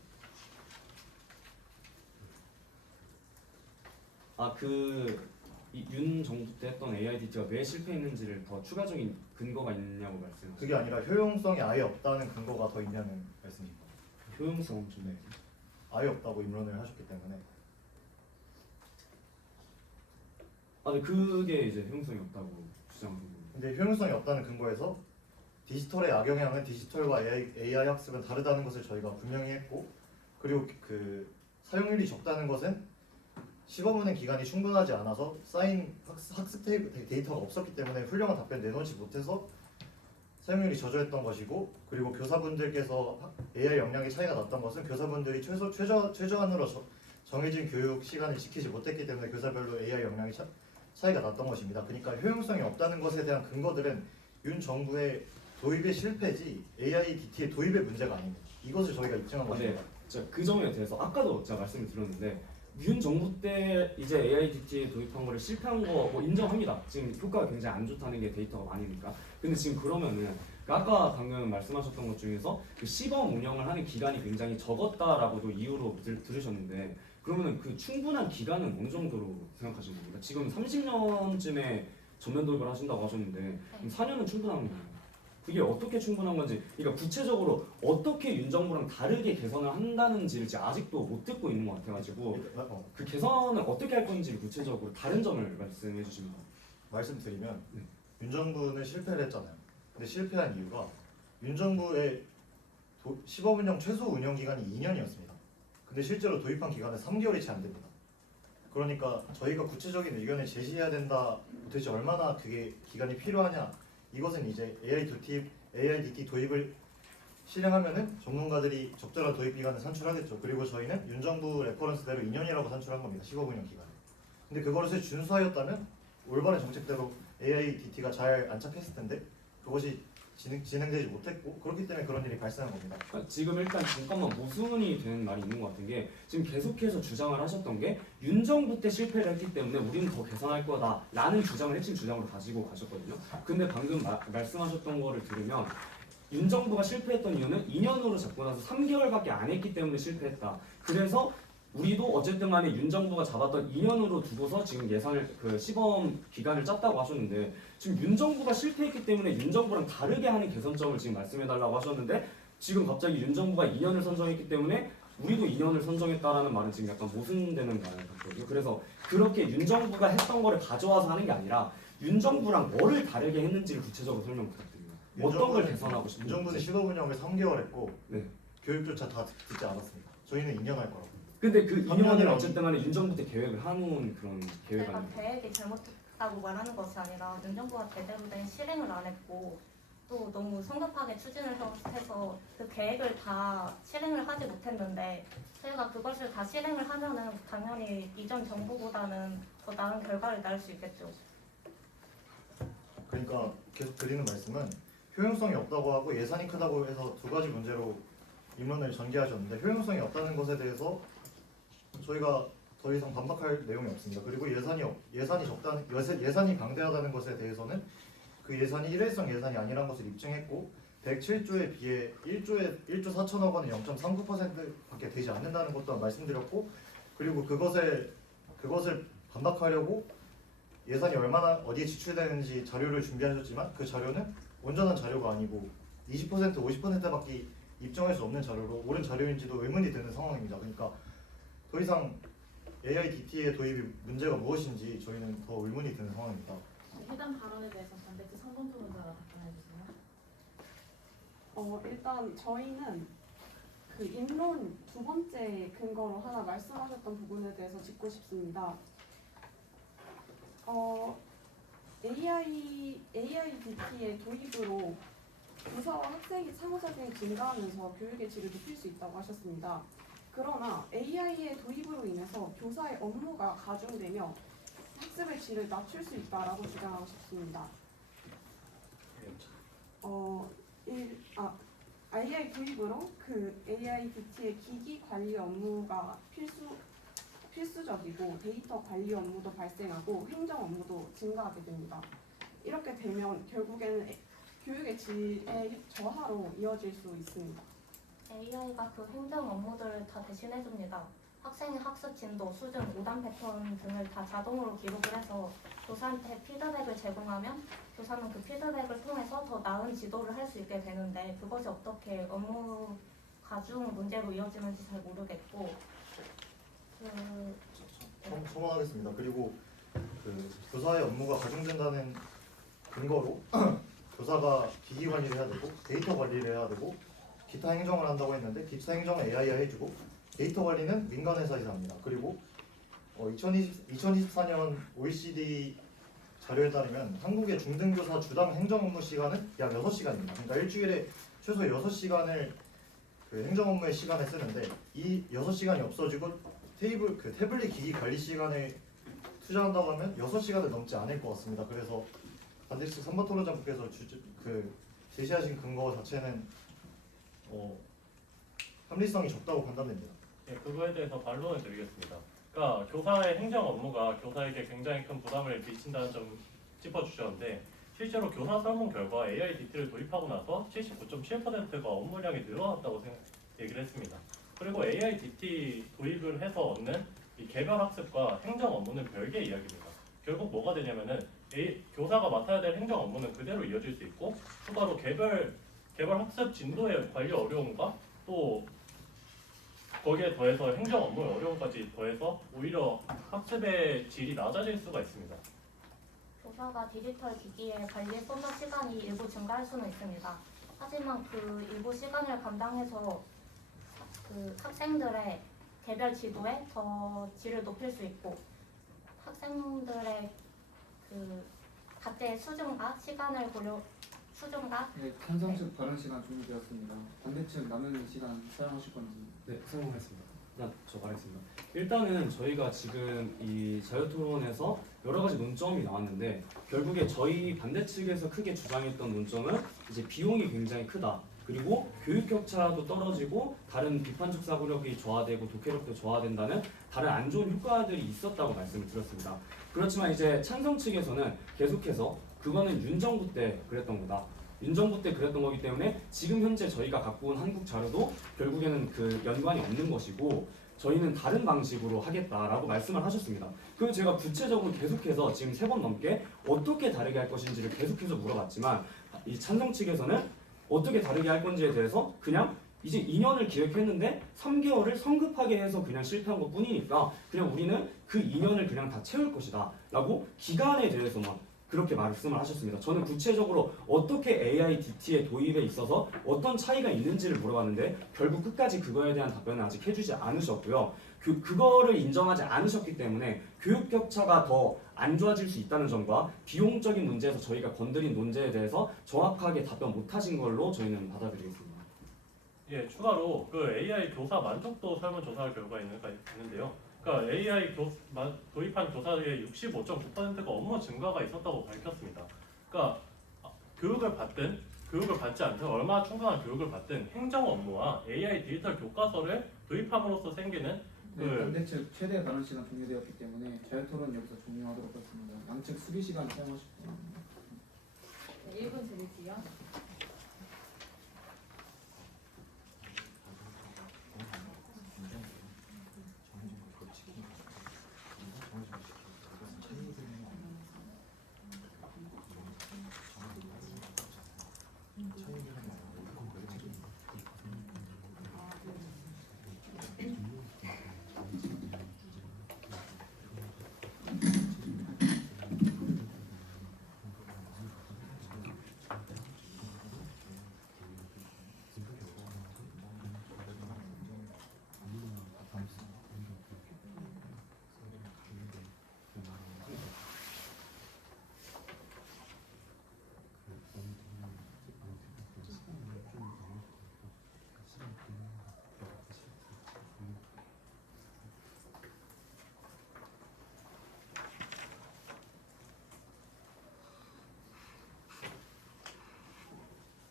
윤 정부 때 했던 AIDT가 왜 실패했는지를 더 추가적인 근거가 있냐고 말씀하셨어요. 그게 아니라 효용성이 아예 없다는 근거가 더 있냐는 말씀입니다. 효용성 좀. 네. 아예 없다고 입론을 하셨기 때문에 근데 그게 이제 효용성이 없다고 주장하는 거예요. 근데 효용성이 없다는 근거에서 디지털의 악영향은 디지털과 AI 학습은 다르다는 것을 저희가 분명히 했고, 그리고 그 사용률이 적다는 것은 시범운행 기간이 충분하지 않아서 쌓인 학습 데이터가 없었기 때문에 훌륭한 답변 내놓지 못해서 사용률이 저조했던 것이고, 그리고 교사분들께서 AI 역량의 차이가 났던 것은 교사분들이 최저한으로 정해진 교육 시간을 지키지 못했기 때문에 교사별로 AI 역량의 차이가 났던 것입니다. 그러니까 효용성이 없다는 것에 대한 근거들은 윤 정부의 도입의 실패지 AIDT의 도입의 문제가 아닙니다. 이것을 저희가 입증한 것입니다. 그 점에 대해서 아까도 제가 말씀을 드렸는데 윤 정부 때 이제 AIDT 도입한 거를 실패한 거 뭐 인정합니다. 지금 효과가 굉장히 안 좋다는 게 데이터가 많으니까. 근데 지금 그러면은 아까 방금 말씀하셨던 것 중에서 그 시범 운영을 하는 기간이 굉장히 적었다라고도 이유로 들으셨는데, 그러면은 그 충분한 기간은 어느 정도로 생각하시는 겁니까? 지금 30년쯤에 전면 도입을 하신다고 하셨는데 4년은 충분한 건가요? 그게 어떻게 충분한 건지, 그러니까 구체적으로 어떻게 윤 정부랑 다르게 개선을 한다는지를 아직도 못 듣고 있는 것 같아가지고 그 개선을 어떻게 할 건지 구체적으로 다른 점을 말씀해 주시면. 말씀드리면 네. 윤 정부는 실패를 했잖아요. 근데 실패한 이유가 윤 정부의 시범 운영 최소 운영 기간이 2년이었습니다. 근데 실제로 도입한 기간은 3개월이 채 안 됩니다. 그러니까 저희가 구체적인 의견을 제시해야 된다. 도대체 얼마나 그게 기간이 필요하냐? 이것은 이제 AIDT 도입을 실행하면은 전문가들이 적절한 도입 기간을 산출하겠죠. 그리고 저희는 윤 정부 레퍼런스대로 2년이라고 산출한 겁니다. 시범 운영 기간. 근데 그것을 준수하였다면 올바른 정책대로 AIDT가 잘 안착했을 텐데 그것이 진행되지 못했고, 그렇기 때문에 그런 일이 발생한 겁니다. 지금 일단 잠깐만 모순이 되는 말이 있는 것 같은 게, 지금 계속해서 주장을 하셨던 게 윤 정부 때 실패를 했기 때문에 우리는 더 개선할 거다라는 주장을 핵심 주장으로 가지고 가셨거든요. 근데 방금 말씀하셨던 거를 들으면 윤 정부가 실패했던 이유는 2년으로 잡고 나서 3개월밖에 안 했기 때문에 실패했다. 그래서 우리도 어쨌든 간에 윤 정부가 잡았던 2년으로 두고서 지금 예산을 시범 기간을 짰다고 하셨는데, 지금 윤 정부가 실패했기 때문에 윤 정부랑 다르게 하는 개선점을 지금 말씀해달라고 하셨는데, 지금 갑자기 윤 정부가 2년을 선정했기 때문에 우리도 2년을 선정했다라는 말은 지금 약간 모순되는 말 같거든요. 그래서 그렇게 윤 정부가 했던 거를 가져와서 하는 게 아니라 윤 정부랑 뭐를 다르게 했는지를 구체적으로 설명 부탁드립니다. 어떤 걸 개선하고 윤 싶은지. 정부는 시범 운영을 3개월 했고 네. 교육조차 다 듣지 않았습니다. 저희는 2년 할 거라고. 근데 그 2년을 3년이라고. 어쨌든 간에 윤 정부 때 계획을 해놓은 그런 계획 제가 아니에요? 계획이 잘못됐다고 말하는 것이 아니라 윤 정부가 제대로 된 실행을 안 했고, 또 너무 성급하게 추진을 해서 그 계획을 다 실행을 하지 못했는데, 저희가 그것을 다 실행을 하면은 당연히 이전 정부보다는 더 나은 결과를 낳을 수 있겠죠. 그러니까 계속 드리는 말씀은 효용성이 없다고 하고 예산이 크다고 해서 두 가지 문제로 입론을 전개하셨는데, 효용성이 없다는 것에 대해서 저희가 더 이상 반박할 내용이 없습니다. 그리고 예산이 방대하다는 것에 대해서는 그 예산이 일회성 예산이 아니라는 것을 입증했고, 107조에 비해 1조 4천억 원은 0.39%밖에 되지 않는다는 것도 말씀드렸고, 그리고 그것을 반박하려고 예산이 얼마나 어디에 지출되는지 자료를 준비하셨지만 그 자료는 온전한 자료가 아니고 20% 50%밖에 입증할 수 없는 자료로 옳은 자료인지도 의문이 드는 상황입니다. 그러니까 더 이상 AIDT의 도입이 문제가 무엇인지 저희는 더 의문이 드는 상황입니다. 해당 발언에 대해서 반대체 성범토론자가 답변해 주세요. 일단 저희는 그 인론 두 번째 근거로 하나 말씀하셨던 부분에 대해서 짚고 싶습니다. AIDT의 도입으로 교사와 학생의 상호작용이 증가하면서 교육의 질을 높일 수 있다고 하셨습니다. 그러나 AI의 도입으로 인해서 교사의 업무가 가중되며 학습의 질을 낮출 수 있다라고 주장하고 싶습니다. AI 도입으로 그 AIDT의 기기 관리 업무가 필수적이고 데이터 관리 업무도 발생하고 행정 업무도 증가하게 됩니다. 이렇게 되면 결국에는 교육의 질의 저하로 이어질 수 있습니다. AI가 그 행정 업무들을 다 대신해줍니다. 학생의 학습 진도, 수준, 오답 패턴 등을 다 자동으로 기록을 해서 교사한테 피드백을 제공하면 교사는 그 피드백을 통해서 더 나은 지도를 할 수 있게 되는데 그것이 어떻게 업무 가중 문제로 이어지는지 잘 모르겠고 첨언하겠습니다. 그리고 그 교사의 업무가 가중된다는 근거로 교사가 기기 관리를 해야 되고 데이터 관리를 해야 되고 기타 행정을 한다고 했는데 기타 행정은 AI가 해주고 데이터 관리는 민간 회사에서 합니다. 그리고 2024년 OECD 자료에 따르면 한국의 중등교사 주당 행정 업무 시간은 약 6시간입니다. 그러니까 일주일에 최소 6시간을 그 행정 업무의 시간에 쓰는데 이 6시간이 없어지고 태블릿 기기 관리 시간을 투자한다고 하면 6시간을 넘지 않을 것 같습니다. 그래서 반대측 3번 토론장국께서 제시하신 근거 자체는 합리성이 적다고 판단됩니다. 예, 그거에 대해서 반론을 드리겠습니다. 그러니까 교사의 행정 업무가 교사에게 굉장히 큰 부담을 미친다는 점 짚어주셨는데 실제로 교사 설문 결과 AIDT를 도입하고 나서 79.7%가 업무량이 늘어났다고 얘기를 했습니다. 그리고 AIDT 도입을 해서 얻는 이 개별 학습과 행정 업무는 별개의 이야기입니다. 결국 뭐가 되냐면은 교사가 맡아야 될 행정 업무는 그대로 이어질 수 있고 추가로 개별 학습 진도의 관리 어려움과 또 거기에 더해서 행정 업무의 어려움까지 더해서 오히려 학습의 질이 낮아질 수가 있습니다. 교사가 디지털 기기에 관리에 쏟는 시간이 일부 증가할 수는 있습니다. 하지만 그 일부 시간을 감당해서 그 학생들의 개별 지도에 더 질을 높일 수 있고 학생들의 그 각자의 수준과 시간을 수준과 네, 찬성 측 발언 시간 종료되었습니다. 반대 측 남은 시간 사용하실 건지. 네, 성공했습니다. 저 말했습니다. 일단은 저희가 지금 이 자유토론에서 여러 가지 논점이 나왔는데 결국에 저희 반대 측에서 크게 주장했던 논점은 이제 비용이 굉장히 크다. 그리고 교육 격차도 떨어지고 다른 비판적 사고력이 저하되고 독해력도 저하된다는 다른 안 좋은 효과들이 있었다고 말씀을 드렸습니다. 그렇지만 이제 찬성 측에서는 계속해서 그거는 윤 정부 때 그랬던 거다. 윤 정부 때 그랬던 거기 때문에 지금 현재 저희가 갖고 온 한국 자료도 결국에는 그 연관이 없는 것이고 저희는 다른 방식으로 하겠다라고 말씀을 하셨습니다. 그리고 제가 구체적으로 계속해서 지금 3번 넘게 어떻게 다르게 할 것인지를 계속해서 물어봤지만 이 찬성 측에서는 어떻게 다르게 할 건지에 대해서 그냥 이제 2년을 기획했는데 3개월을 성급하게 해서 그냥 실패한 것 뿐이니까 그냥 우리는 그 2년을 그냥 다 채울 것이다 라고 기간에 대해서만 그렇게 말씀을 하셨습니다. 저는 구체적으로 어떻게 AIDT의 도입에 있어서 어떤 차이가 있는지를 물어봤는데 결국 끝까지 그거에 대한 답변을 아직 해주지 않으셨고요. 그거를 인정하지 않으셨기 때문에 교육 격차가 더 안 좋아질 수 있다는 점과 비용적인 문제에서 저희가 건드린 논제에 대해서 정확하게 답변 못하신 걸로 저희는 받아들이겠습니다. 예, 추가로 그 AI 교사 만족도 설문조사 결과가 있는데요. 그러니까 AI 도입한 교사의 65.9%가 업무 증가가 있었다고 밝혔습니다. 그러니까 교육을 받지 않든 얼마나 충분한 교육을 받든 행정 업무와 AI 디지털 교과서를 도입함으로써 생기는 네, 반대 측 최대 발언 시간 종료되었기 때문에 자유토론 여기서 종료하도록 하겠습니다. 양측 수비 시간 사용하실 겁니다. 네, 1분 드릴게요.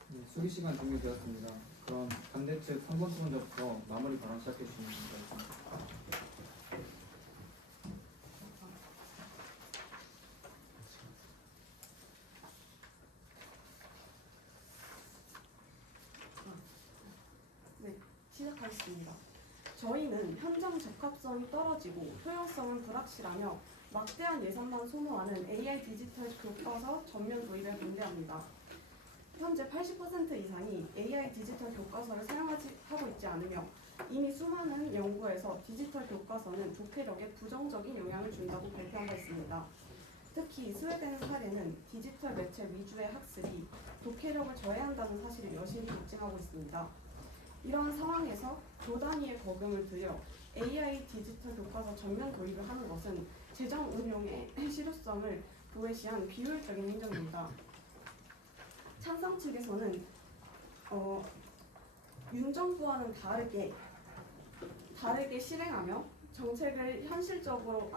네, 수비 시간 종료되었습니다. 그럼 반대 측 3번 토론자부터 마무리 발언 시작해 주시면 됩니다. 있습니다. 저희는 현장 적합성이 떨어지고 효용성은 불확실하며 막대한 예산만 소모하는 AI 디지털 교과서 전면 도입에 반대합니다. 현재 80% 이상이 AI 디지털 교과서를 사용하고 있지 않으며 이미 수많은 연구에서 디지털 교과서는 독해력에 부정적인 영향을 준다고 발표한 바 있습니다. 특히 스웨덴 사례는 디지털 매체 위주의 학습이 독해력을 저해한다는 사실을 여실히 입증하고 있습니다. 이러한 상황에서 조 단위의 거금을 들여 AI 디지털 교과서 전면 도입을 하는 것은 재정 운용의 실효성을 도외시한 비효율적인 행정입니다. 찬성 측에서는 윤 정부와는 다르게 실행하며 정책을 현실적으로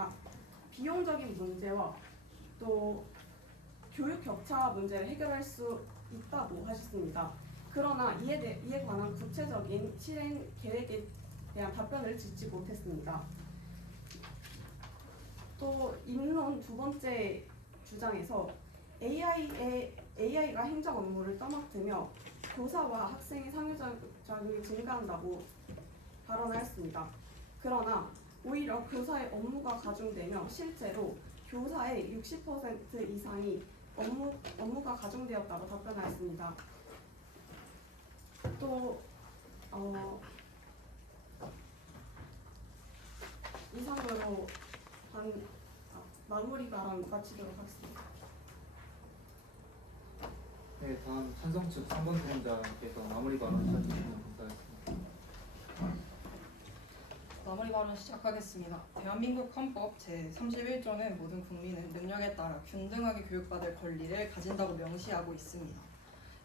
비용적인 문제와 또 교육 격차 문제를 해결할 수 있다고 하셨습니다. 그러나 이에 관한 구체적인 실행 계획에 대한 답변을 듣지 못했습니다. 또 인론 두 번째 주장에서 AI가 행정 업무를 떠맡으며 교사와 학생의 상호작용이 증가한다고 발언하였습니다. 그러나 오히려 교사의 업무가 가중되며 실제로 교사의 60% 이상이 업무가 가중되었다고 답변하였습니다. 또 이상으로 마무리 발언 마치도록 하겠습니다. 네, 다음 찬성 측 3번 토론자께서 마무리 발언 시작해주시면 감사하겠습니다. 마무리 발언 시작하겠습니다. 대한민국 헌법 제31조는 모든 국민은 능력에 따라 균등하게 교육받을 권리를 가진다고 명시하고 있습니다.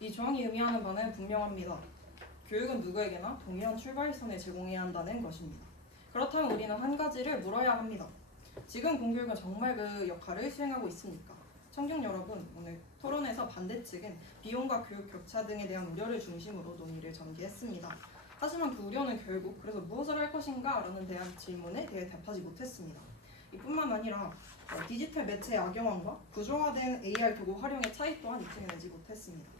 이 조항이 의미하는 바는 분명합니다. 교육은 누구에게나 동일한 출발선을 제공해야 한다는 것입니다. 그렇다면 우리는 한 가지를 물어야 합니다. 지금 공교육은 정말 그 역할을 수행하고 있습니까? 청중 여러분, 오늘 토론에서 반대 측은 비용과 교육 격차 등에 대한 우려를 중심으로 논의를 전개했습니다. 하지만 그 우려는 결국 그래서 무엇을 할 것인가? 라는 대한 질문에 대해 답하지 못했습니다. 이뿐만 아니라 디지털 매체의 악영향과 구조화된 AI 도구 활용의 차이 또한 입증해내지 못했습니다.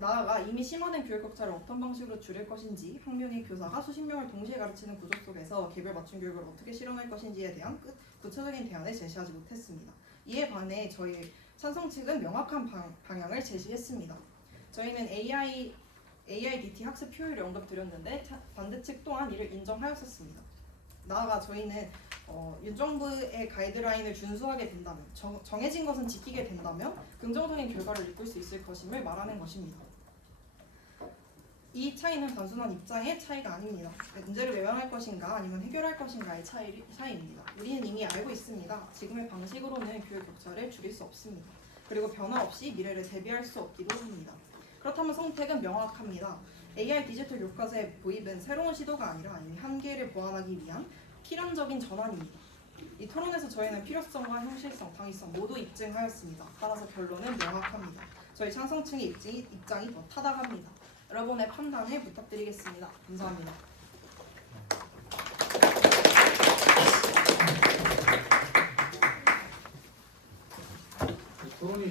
나아가 이미 심화된 교육 격차를 어떤 방식으로 줄일 것인지, 한 명의 교사가 수십 명을 동시에 가르치는 구조 속에서 개별 맞춤 교육을 어떻게 실현할 것인지에 대한 구체적인 대안을 제시하지 못했습니다. 이에 반해 저희 찬성 측은 명확한 방향을 제시했습니다. 저희는 AIDT 학습 효율을 언급드렸는데 반대 측 또한 이를 인정하였었습니다. 나아가 저희는 윤 정부의 가이드라인을 준수하게 된다면, 정해진 것은 지키게 된다면 긍정적인 결과를 이끌 수 있을 것임을 말하는 것입니다. 이 차이는 단순한 입장의 차이가 아닙니다. 문제를 외면할 것인가 아니면 해결할 것인가의 차이입니다. 우리는 이미 알고 있습니다. 지금의 방식으로는 교육 격차를 줄일 수 없습니다. 그리고 변화 없이 미래를 대비할 수 없기도 합니다. 그렇다면 선택은 명확합니다. AI 디지털 교과서의 도입은 새로운 시도가 아니라 이미 한계를 보완하기 위한 필연적인 전환입니다. 이 토론에서 저희는 필요성과 현실성, 당위성 모두 입증하였습니다. 따라서 결론은 명확합니다. 저희 찬성층의 입장이 더 타당합니다. 여러분의 판단을 부탁드리겠습니다. 감사합니다. 토론이